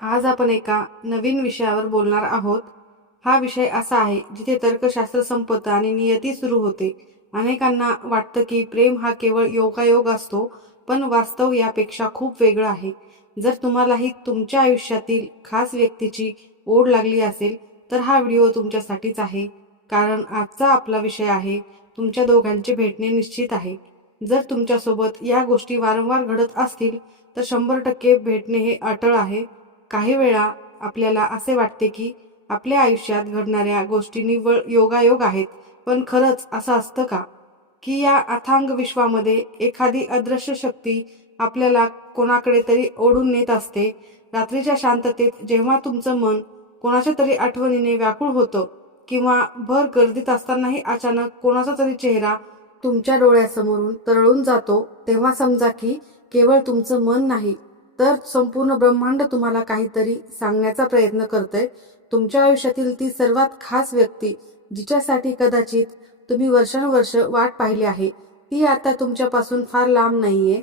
आज आपण एका नवीन विषयावर बोलणार आहोत. हा विषय असा आहे जिथे तर्कशास्त्र संपतं आणि नियती सुरू होते. अनेकांना वाटतं की प्रेम हा केवळ योगायोग असतो, पण वास्तव यापेक्षा खूप वेगळं आहे. जर तुम्हालाही तुमच्या आयुष्यातील खास व्यक्तीची ओढ लागली असेल, तर हा व्हिडिओ तुमच्यासाठीच आहे. कारण आजचा आपला विषय आहे, तुमच्या दोघांचे भेटणे निश्चित आहे. जर तुमच्यासोबत या गोष्टी वारंवार घडत असतील, तर 100% भेटणे हे अटळ आहे. काही वेळा आपल्याला असे वाटते की आपल्या आयुष्यात घडणाऱ्या गोष्टी निव्वळ योगायोग आहेत, पण खरंच असं असतं का? की या अथांग विश्वामध्ये एखादी अदृश्य शक्ती आपल्याला कोणाकडे तरी ओढून नेत असते. रात्रीच्या शांततेत जेव्हा तुमचं मन कोणाच्या तरी आठवणीने व्याकुळ होतं, किंवा भर गर्दीत असतानाही अचानक कोणाचा तरी चेहरा तुमच्या डोळ्यासमोरून तरळून जातो, तेव्हा समजा की केवळ तुमचं मन नाही, तर संपूर्ण ब्रह्मांड तुम्हाला काहीतरी सांगण्याचा प्रयत्न करतंय. तुमच्या आयुष्यातील ती सर्वात खास व्यक्ती, जिच्यासाठी कदाचित तुम्ही वर्षानुवर्ष वाट पाहिली आहे, ती आता तुमच्यापासून फार लांब नाहीये.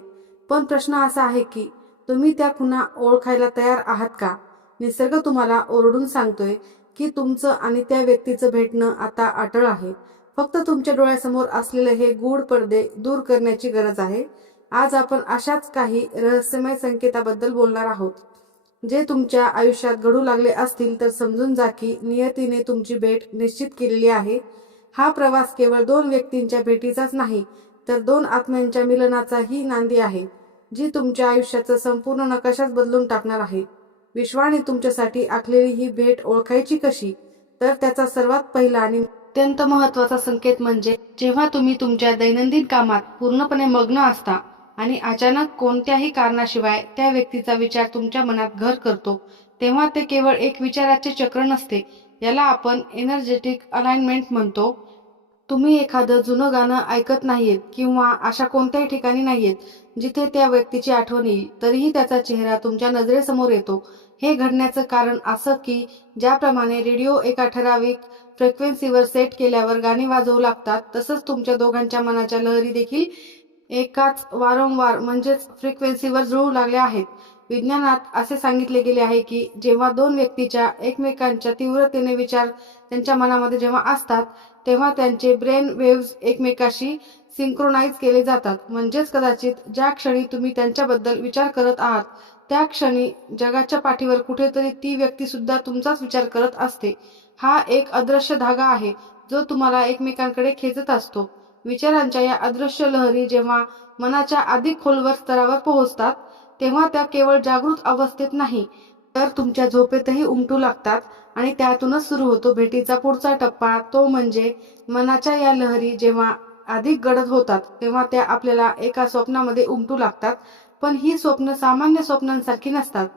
पण प्रश्न असा आहे की तुम्ही त्या खुणा ओळखायला तयार आहात का? निसर्ग तुम्हाला ओरडून सांगतोय की तुमचं आणि त्या व्यक्तीचं भेटणं आता अटळ आहे. फक्त तुमच्या डोळ्यासमोर असलेले हे गूढ पडदे दूर करण्याची गरज आहे. आज आपण अशाच काही रहस्यमय संकेताबद्दल बोलणार आहोत, जे तुमच्या आयुष्यात घडू लागले असतील तर समजून जा की नियतीने तुमची भेट निश्चित केलेली आहे. हा प्रवास केवळ दोन व्यक्तींच्या भेटीचाच नाही, तर दोन आत्म्यांच्या मिलनाचाही नांदी आहे, जी तुमच्या आयुष्याचा संपूर्ण नकाशाच बदलून टाकणार आहे. विश्वाने तुमच्यासाठी आखलेली ही भेट ओळखायची कशी? तर त्याचा सर्वात पहिला आणि अत्यंत महत्त्वाचा संकेत म्हणजे जेव्हा तुम्ही तुमच्या दैनंदिन कामात पूर्णपणे मग्न असता आणि अचानक कोणत्याही कारणाशिवाय त्या व्यक्तीचा विचार तुमच्या मनात घर करतो, तेव्हा ते केवळ एक विचाराचे चक्र नसते. याला आपण एनर्जेटिक अलाइनमेंट म्हणतो. तुम्ही एखादं जुनं गाणं ऐकत नाहीयेत किंवा अशा कोणत्याही ठिकाणी नाहीयेत जिथे त्या व्यक्तीची आठवण येईल, तरीही त्याचा चेहरा तुमच्या नजरेसमोर येतो. हे घडण्याचं कारण असं की ज्याप्रमाणे रेडिओ एका ठराविक फ्रिक्वेन्सीवर सेट केल्यावर गाणी वाजवू लागतात, तसंच तुमच्या दोघांच्या मनाच्या लहरी देखील एकाच वारंवार म्हणजेच फ्रिक्वेन्सीवर जुळू लागल्या आहेत. विज्ञानात असे सांगितले गेले आहे की जेव्हा दोन व्यक्तीच्या एकमेकांच्या तीव्रतेने विचार त्यांच्या मनामध्ये जेव्हा असतात, तेव्हा त्यांचे ब्रेन वेव्हज एकमेकाशी सिंक्रोनाइज केले जातात. म्हणजेच कदाचित ज्या क्षणी तुम्ही त्यांच्याबद्दल विचार करत आहात, त्या क्षणी जगाच्या पाठीवर कुठेतरी ती व्यक्ती सुद्धा तुमचाच विचार करत असते. हा एक अदृश्य धागा आहे, जो तुम्हाला एकमेकांकडे खेचत असतो. विचारांच्या या अदृश्य लहरी जेव्हा मनाच्या अधिक खोलवर स्तरावर पोहोचतात, तेव्हा त्या केवळ जागृत अवस्थेत नाही, तर तुमच्या झोपेतही उमटू लागतात. आणि त्यातूनच सुरू होतो भेटीचा पुढचा टप्पा, तो म्हणजे मनाच्या या लहरी जेव्हा अधिक गडद होतात, तेव्हा त्या आपल्याला एका स्वप्नामध्ये उमटू लागतात. पण ही स्वप्न सामान्य स्वप्नांसारखी नसतात,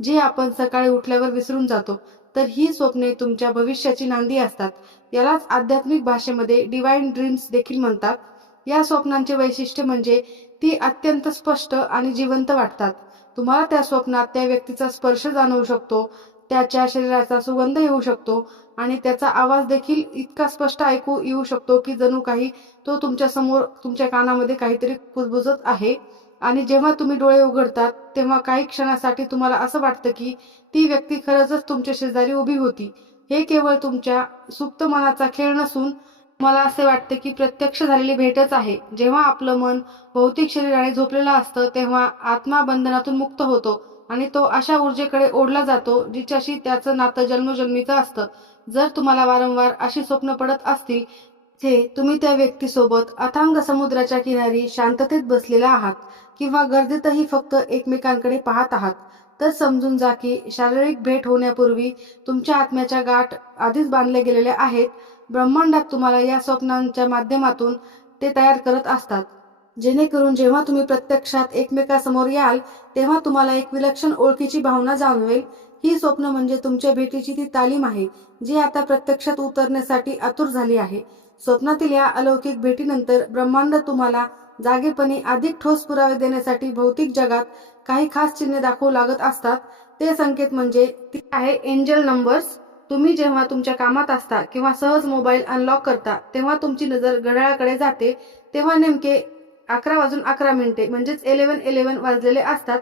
जी आपण सकाळी उठल्यावर विसरून जातो. तर ही स्वप्ने तुमच्या भविष्याची नांदी असतात. यालाच आध्यात्मिक भाषेमध्ये डिवाइन ड्रीम्स देखील म्हणतात. या स्वप्नांचे वैशिष्ट्य म्हणजे ती अत्यंत स्पष्ट आणि जिवंत वाटतात. तुम्हाला त्या स्वप्नात त्या व्यक्तीचा स्पर्श जाणवू शकतो, त्याच्या शरीराचा सुगंध येऊ शकतो आणि त्याचा आवाज देखील इतका स्पष्ट ऐकू येऊ शकतो की जणू काही तो तुमच्या समोर तुमच्या कानामध्ये काहीतरी कुजबुजत आहे. आणि जेव्हा तुम्ही डोळे उघडतात, तेव्हा काही क्षणासाठी तुम्हाला असं वाटतं की ती व्यक्ती खरंच तुमच्या शेजारी उभी होती. हे केवळ तुमच्या सुप्त मनाचा खेळ नसून मला असे वाटते की प्रत्यक्ष झालेली भेटच आहे. जेव्हा आपलं मन भौतिक शरीराने झोपलेलं असतं, तेव्हा आत्मा बंधनातून मुक्त होतो आणि तो अशा ऊर्जेकडे ओढला जातो जिच्याशी त्याचं नातं जन्मोजन्मीचं असतं. जर तुम्हाला वारंवार अशी स्वप्न पडत असतील, जे तुम्ही त्या व्यक्तीसोबत अथांग समुद्राच्या किनारी शांततेत बसलेला आहात किंवा गर्दीतही फक्त एकमेकांकडे पाहत आहात, तर समजून जा की शारीरिक भेट होण्यापूर्वी तुमच्या आत्म्याच्या गाठ आधीच बांधल्या गेलेल्या आहेत. ब्रह्मांडात तुम्हाला या स्वप्नांच्या माध्यमातून ते तयार करत असतात, जेणेकरून जेव्हा तुम्ही प्रत्यक्षात एकमेकांसमोर याल, तेव्हा तुम्हाला एक विलक्षण ओळखीची भावना जाणवेल. ही स्वप्न म्हणजे तुमच्या भेटीची ती तालीम आहे, जी आता प्रत्यक्षात उतरण्यासाठी आतुर झाली आहे. स्वप्नातील या अलौकिक भेटीनंतर ब्रह्मांड तुम्हाला जागेपणी अधिक ठोस पुरावे देण्यासाठी भौतिक जगात काही खास चिन्हे दाखवू लागत असतात. ते संकेत म्हणजे ती आहे एंजल नंबर्स. तुम्ही जेव्हा तुमच्या कामात असता किंवा सहज मोबाईल अनलॉक करता, तेव्हा तुमची नजर घड्याळाकडे जाते. तेव्हा नेमके 11:11 म्हणजेच 11:11 वाजलेले असतात.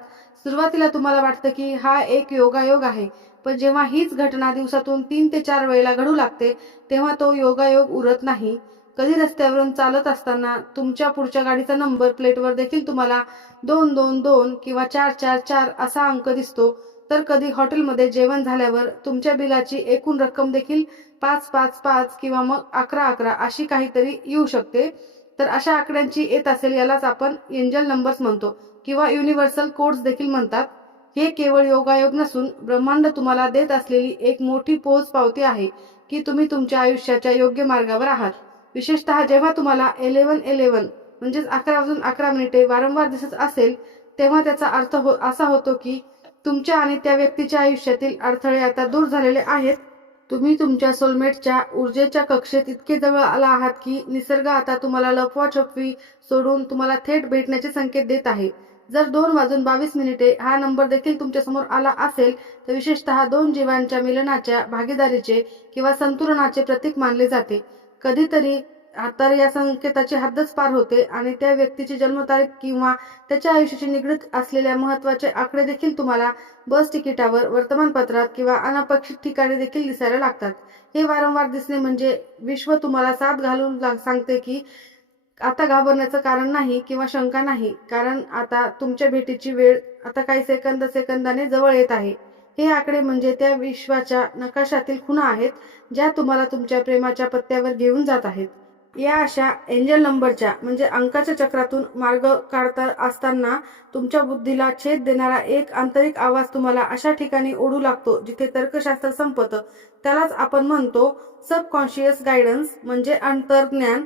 सुरुवातीला तुम्हाला वाटतं की हा एक योगायोग आहे, पण जेव्हा हीच घटना दिवसातून 3 ते 4 वेळेला घडू लागते, तेव्हा तो योगायोग उरत नाही. कधी रस्त्यावरून चालत असताना तुमच्या पुढच्या गाडीचा नंबर प्लेटवर देखील तुम्हाला 222 किंवा 444 असा अंक दिसतो, तर कधी हॉटेलमध्ये जेवण झाल्यावर तुमच्या बिलाची एकूण रक्कम देखील 555 किंवा मग 1111 अशी काहीतरी येऊ शकते. तर अशा आकड्यांची येत असेल यालाच आपण एंजल नंबर्स म्हणतो किंवा युनिव्हर्सल कोड्स देखील म्हणतात. हे केवळ योगायोग नसून ब्रह्मांड तुम्हाला देत असलेली एक मोठी पोच पावती आहे की तुम्ही तुमच्या आयुष्याच्या योग्य मार्गावर आहात. विशेषतः जेव्हा तुम्हाला 11:11 म्हणजेच 11:11 वारंवार दिसत असेल, तेव्हा त्याचा अर्थ असा होतो की तुमच्या आणि त्या व्यक्तीच्या आयुष्यातील अडथळे आता दूर झालेले आहेत. तुम्ही तुमच्या सोलमेटच्या ऊर्जेच्या कक्षेत इतके जवळ आला आहात की निसर्ग आता तुम्हाला लपवाछपवी सोडून तुम्हाला थेट भेटण्याचे संकेत देत आहे. जर 2:22 हा नंबर देखील तुमच्या समोर आला असेल, तर विशेषतः दोन जीवांच्या मिलनाच्या, भागीदारीचे किंवा संतुलनाचे प्रतीक मानले जाते. कधीतरी तर या संकेताची हद्दच पार होते आणि त्या व्यक्तीची जन्मतारीख किंवा त्याच्या आयुष्याशी निगडीत असलेल्या महत्त्वाचे आकडे देखील तुम्हाला बस तिकिटावर, वर्तमानपत्रात किंवा अनपेक्षित ठिकाणी देखील दिसायला लागतात. हे वारंवार दिसणे म्हणजे विश्व तुम्हाला साथ घालून सांगते की आता घाबरण्याचं कारण नाही किंवा शंका नाही, कारण आता तुमच्या भेटीची वेळ आता काही सेकंदाने जवळ येत आहे. हे आकडे म्हणजे त्या विश्वाच्या नकाशातील खुणा आहेत, ज्या तुम्हाला तुमच्या प्रेमाच्या पत्त्यावर घेऊन जात आहेत. या अशा एंजल नंबरच्या म्हणजे अंकाच्या चक्रातून मार्ग काढता असताना तुमच्या बुद्धीला छेद देणारा एक आंतरिक आवाज तुम्हाला अशा ठिकाणी ओढू लागतो जिथे तर्कशास्त्र संपतं. त्यालाच आपण म्हणतो सबकॉन्शियस गायडन्स म्हणजे अंतर्ज्ञान.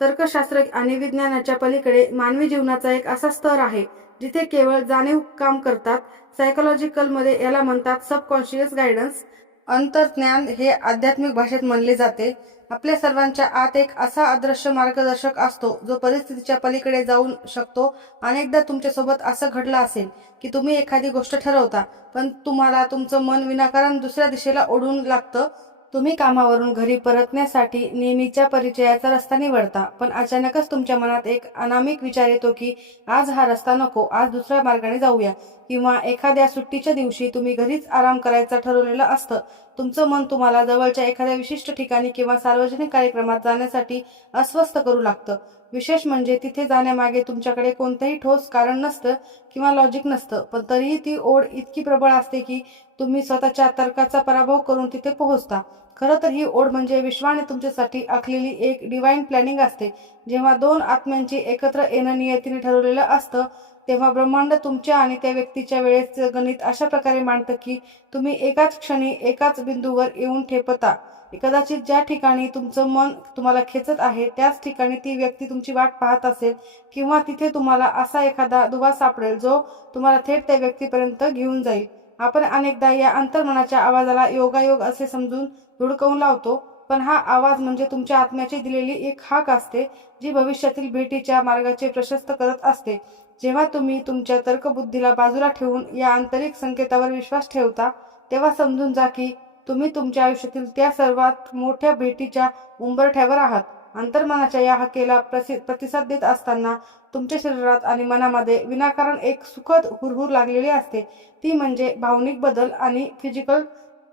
तर्कशास्त्र आणि विज्ञानाच्या पलीकडे मानवी जीवनाचा एक असा स्तर आहे जिथे केवळ जाणीव काम करतात. सायकोलॉजिकल मध्ये याला म्हणतात सबकॉन्शियस गायडन्स. अंतर्ज्ञान हे आध्यात्मिक भाषेत म्हणले जाते. आपल्या सर्वांच्या आत एक असा अदृश्य मार्गदर्शक असतो जो परिस्थितीच्या पलीकडे जाऊ शकतो. अनेकदा तुमच्यासोबत असं घडलं असेल की तुम्ही एखादी गोष्ट ठरवता, पण तुम्हाला तुमचं मन विनाकारण दुसऱ्या दिशेला ओढून लागतं. तुम्ही कामावरून घरी परतण्यासाठी नेहमीच्या परिचयाचा रस्ता निवडता, पण अचानकच तुमच्या मनात एक अनामिक विचार येतो की आज हा रस्ता नको, आज दुसऱ्या मार्गाने जाऊया. किंवा एखाद्या सुट्टीच्या दिवशी तुम्ही घरीच आराम करायचं ठरवलेलं असतं. तुमचं मन तुम्हाला जवळच्या एखाद्या विशिष्ट ठिकाणी किंवा सार्वजनिक कार्यक्रमात जाण्यासाठी अस्वस्थ करू लागतं. विशेष म्हणजे तिथे जाण्यामागे तुमच्याकडे कोणतंही ठोस कारण नसतं किंवा लॉजिक नसतं, पण तरीही ती ओढ इतकी प्रबळ असते की तुम्ही स्वतःच्या तर्काचा पराभव करून तिथे पोहोचता. खरं तर ही ओढ म्हणजे विश्वाने तुमच्यासाठी आखलेली एक डिवाइन प्लॅनिंग असते. जेव्हा दोन आत्म्यांची एकत्र येणं नियतीने ठरवलेलं असतं, तेव्हा ब्रह्मांड तुमच्या आणि त्या व्यक्तीच्या वेळेचं गणित अशा प्रकारे मांडतं की तुम्ही एकाच क्षणी एकाच बिंदूवर येऊन ठेपता. कदाचित ज्या ठिकाणी तुमचं मन तुम्हाला खेचत आहे त्याच ठिकाणी ती व्यक्ती तुमची वाट पाहत असेल, किंवा तिथे तुम्हाला असा एखादा दुवा सापडेल जो तुम्हाला थेट त्या व्यक्तीपर्यंत घेऊन जाईल. आपण अनेकदा या अंतर्मनाच्या आवाजाला योगायोग असे समजून धुडकावून लावतो, पण हा आवाज म्हणजे तुमच्या आत्म्याची दिलेली एक हाक असते जी भविष्यातील भेटीच्या मार्गाचे प्रशस्त करत असते. जेव्हा तुम्ही तुमच्या तर्कबुद्धीला बाजूला ठेवून या आंतरिक संकेतावर विश्वास ठेवता, तेव्हा समजून जा की तुम्ही तुमच्या आयुष्यातील त्या सर्वात मोठ्या भेटीच्या उंबरठ्यावर आहात. अंतर्मनाच्या या हाकेला प्रतिसाद देत असताना तुमच्या शरीरात आणि मनामध्ये विनाकारण एक सुखद हुरहुर लागलेली असते. ती म्हणजे भावनिक बदल आणि फिजिकल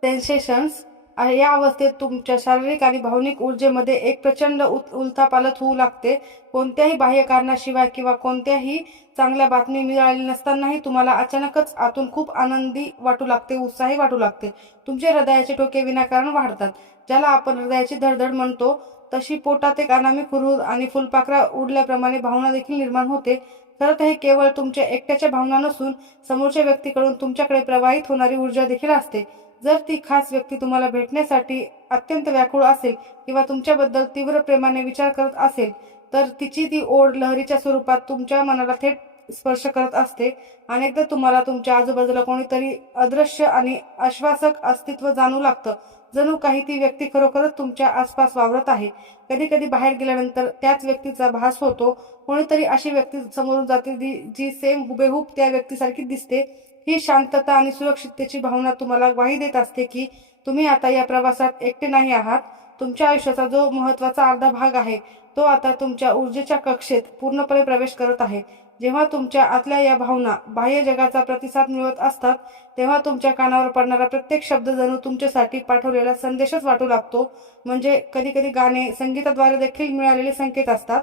सेन्सेशन्स. या अवस्थेत तुमच्या शारीरिक आणि भावनिक ऊर्जेमध्ये एक प्रचंड उलथापालथ होऊ लागते. कोणत्याही बाह्य कारणाशिवाय किंवा कोणत्याही चांगल्या बातमी मिळाली नसतानाही तुम्हाला अचानकच आतून खूप आनंदी वाटू लागते, उत्साही वाटू लागते. तुमचे हृदयाचे ठोके विनाकारण वाढतात, ज्याला आपण हृदयाची धडधड म्हणतो. तशी पोटात एक अनामिक हुरहुर आणि फुलपाखरा उडल्याप्रमाणे भावना देखील निर्माण होते. खरं तर हे केवळ तुमच्या एकट्याच्या भावना नसून समोरच्या व्यक्तीकडून तुमच्याकडे प्रवाहित होणारी ऊर्जा देखील असते. जर ती खास व्यक्ती तुम्हाला भेटण्यासाठी अत्यंत व्याकुळ असेल किंवा तुमच्याबद्दल तीव्र प्रेमाने विचार करत असेल, तर तिची ती ओढ लहरीच्या स्वरूपात तुमच्या मनाला थेट स्पर्श करत असते. अनेकदा तुम्हाला तुमच्या आजूबाजूला कोणीतरी अदृश्य आणि आश्वासक अस्तित्व जाणू लागतं, जणू काही ती व्यक्ती खरोखरच तुमच्या आसपास वावरत आहे. कधी कधी बाहेर गेल्यानंतर त्याच व्यक्तीचा भास होतो. कोणीतरी अशी व्यक्ती समोरून जाते जी सेम हुबेहूब त्या व्यक्तीसारखी दिसते. ही शांतता आणि सुरक्षिततेची भावना तुम्हाला ग्वाही देत असते की तुम्ही आता या प्रवासात एकटे नाही आहात. तुमच्या आयुष्याचा जो महत्त्वाचा अर्धा भाग आहे तो आता तुमच्या ऊर्जेच्या कक्षेत पूर्णपणे प्रवेश करत आहे. जेव्हा तुमच्या आतल्या या भावना बाह्य जगाचा प्रतिसाद मिळवत असतात, तेव्हा तुमच्या कानावर पडणारा प्रत्येक शब्द जणू तुमच्यासाठी पाठवलेला संदेशच वाटू लागतो. म्हणजे कधीकधी गाणे संगीताद्वारे देखील मिळालेले संकेत असतात.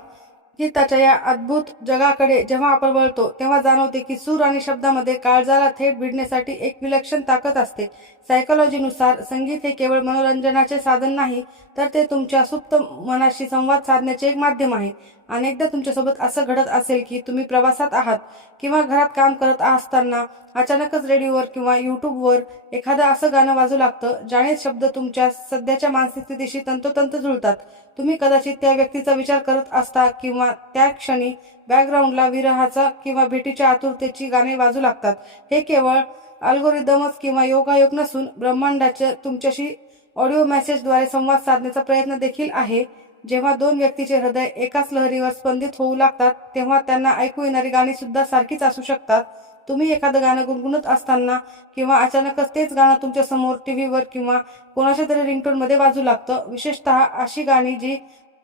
गीताच्या या अद्भुत जगाकडे जेव्हा आपण वळतो, तेव्हा जाणवते की सूर आणि शब्दामध्ये काळजाला थेट भिडण्यासाठी एक विलक्षण ताकद असते. सायकोलॉजीनुसार संगीत हे केवळ मनोरंजनाचे साधन नाही, तर ते तुमच्या सुप्त मनाशी संवाद साधण्याचे एक माध्यम आहे. अनेकदा तुमच्यासोबत असं घडत असेल की तुम्ही प्रवासात आहात किंवा घरात काम करत असताना अचानकच रेडिओवर किंवा यूट्यूबवर एखादं असं गाणं वाजू लागतं, ज्याने शब्द तुमच्या सध्याच्या मानसिक स्थितीशी तंतोतंत जुळतात. तुम्ही कदाचित त्या व्यक्तीचा विचार करत असता किंवा त्या क्षणी बॅकग्राऊंडला विरहाचा किंवा भेटीच्या आतुरतेची गाणी वाजू लागतात. हे केवळ अल्गोरिदमच किंवा योगायोग नसून ब्रह्मांडाच्या तुमच्याशी ऑडिओ मेसेजद्वारे संवाद साधण्याचा प्रयत्न देखील आहे. जेव्हा दोन व्यक्तीचे हृदय एकाच लहरीवर स्पंदित होऊ लागतात, तेव्हा त्यांना ऐकू येणारी गाणी सुद्धा सारखीच असू शकतात. तुम्ही एखादं गाणं गुणगुणत असताना किंवा अचानकच तेच गाणं तुमच्या समोर टीव्हीवर किंवा कोणाच्या तरी रिंगटोनमध्ये वाजू लागतं. विशेषतः अशी गाणी जी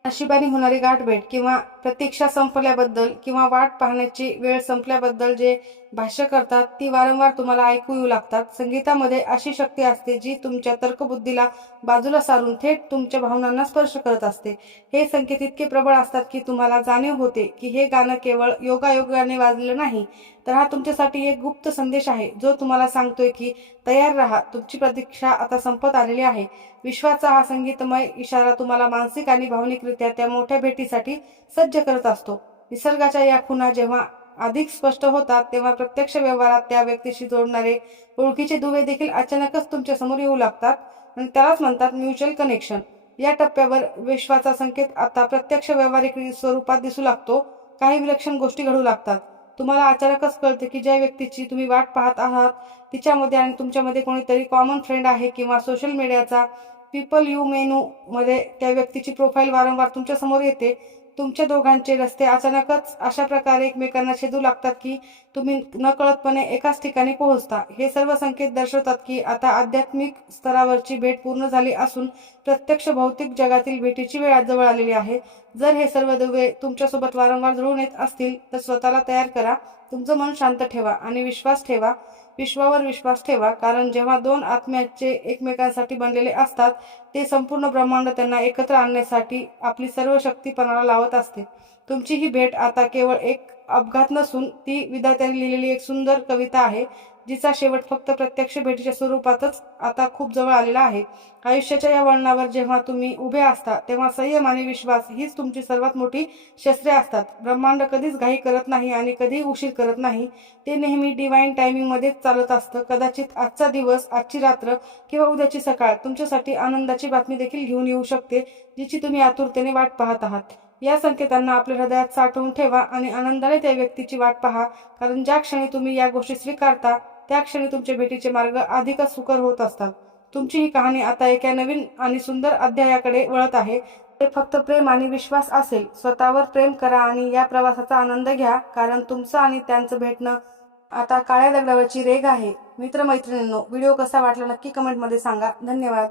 नशिबाने होणारी गाठभेट किंवा प्रतीक्षा संपल्याबद्दल किंवा वाट पाहण्याची वेळ संपल्याबद्दल जे भाष्य करतात, ती वारंवार तुम्हाला ऐकू येऊ लागतात. संगीतामध्ये अशी शक्ती असते जी तुमच्या तर्कबुद्धीला बाजूला सारून थेट तुमच्या भावनांना स्पर्श करत असते. हे संकेत इतके प्रबळ असतात की तुम्हाला जाणीव होते की हे गाणं केवळ योगायोगाने वाजलेलं नाही, तर हा तुमच्यासाठी एक गुप्त संदेश आहे, जो तुम्हाला सांगतोय की तयार राहा, तुमची प्रतीक्षा आता संपत आलेली आहे. विश्वाचा हा संगीतमय इशारा तुम्हाला मानसिक आणि भावनिकरित्या त्या मोठ्या भेटीसाठी सज्ज करत असतो. निसर्गाच्या या खुणा जेव्हा अधिक स्पष्ट होतात, तेव्हा प्रत्यक्ष व्यवहारात त्या व्यक्तीशी जोडणारे ओळखीचे दुवे देखील अचानकच तुमच्या समोर येऊ लागतात आणि त्यालाच म्हणतात म्युच्युअल कनेक्शन. या टप्प्यावर विश्वाचा संकेत आता प्रत्यक्ष व्यावहारिक स्वरूपात दिसू लागतो. काही विलक्षण गोष्टी घडू लागतात. तुम्हाला अचानकच कळते की ज्या व्यक्तीची तुम्ही वाट पाहत आहात, तिच्यामध्ये आणि तुमच्यामध्ये कोणीतरी कॉमन फ्रेंड आहे किंवा सोशल मीडियाचा पीपल यू मेनू मध्ये त्या व्यक्तीची प्रोफाईल वारंवार तुमच्या समोर येते. तुमच्या दोघांचे रस्ते अचानकच अशा प्रकारे एकमेकांना छेदू लागतात की तुम्ही नकळतपणे एकाच ठिकाणी पोहोचता. हे सर्व संकेत दर्शवतात की आता आध्यात्मिक स्तरावरची भेट पूर्ण झाली असून प्रत्यक्ष भौतिक जगातील भेटीची वेळ जवळ आलेली आहे. जर हे सर्व दुवे तुमच्यासोबत वारंवार जुळून येत असतील, तर स्वतःला तयार करा. तुमचं मन शांत ठेवा आणि विश्वावर विश्वास ठेवा, कारण जेव्हा दोन आत्म्याचे एकमेकांसाठी बनलेले असतात, ते संपूर्ण ब्रह्मांड त्यांना एकत्र आणण्यासाठी आपली सर्व शक्ती पणाला लावत असते. तुमची ही भेट आता केवळ एक अपघात नसून ती विधात्याने लिहिलेली एक सुंदर कविता आहे, जिचा शेवट फक्त प्रत्यक्ष भेटीच्या स्वरूपातच आता खूप जवळ आलेला आहे. आयुष्याच्या या वळणावर जेव्हा तुम्ही उभे असता, तेव्हा संयम आणि विश्वास हीच तुमची सर्वात मोठी शस्त्रे असतात. ब्रह्मांड कधीच घाई करत नाही आणि कधीही उशीर करत नाही. ते नेहमी डिवाइन टायमिंगमध्येच चालत असतं. कदाचित आजचा दिवस, आजची रात्र किंवा उद्याची सकाळ तुमच्यासाठी आनंदाची बातमी देखील घेऊन येऊ शकते, जिची तुम्ही आतुरतेने वाट पाहत आहात. या संकेतांना आपल्या हृदयात साठवून ठेवा आणि आनंदाने त्या व्यक्तीची वाट पहा, कारण ज्या क्षणी तुम्ही या गोष्टी स्वीकारता, त्या क्षणी तुमच्या भेटीचे मार्ग अधिकच सुकर होत असतात. तुमची ही कहाणी आता एका नवीन आणि सुंदर अध्यायाकडे वळत आहे. ते फक्त प्रेम आणि विश्वास असेल. स्वतःवर प्रेम करा आणि या प्रवासाचा आनंद घ्या, कारण तुमचं आणि त्यांचं भेटणं आता काळ्या दगडावरची रेघ आहे. मित्रमैत्रिणींनो, व्हिडिओ कसा वाटला नक्की कमेंटमध्ये सांगा. धन्यवाद.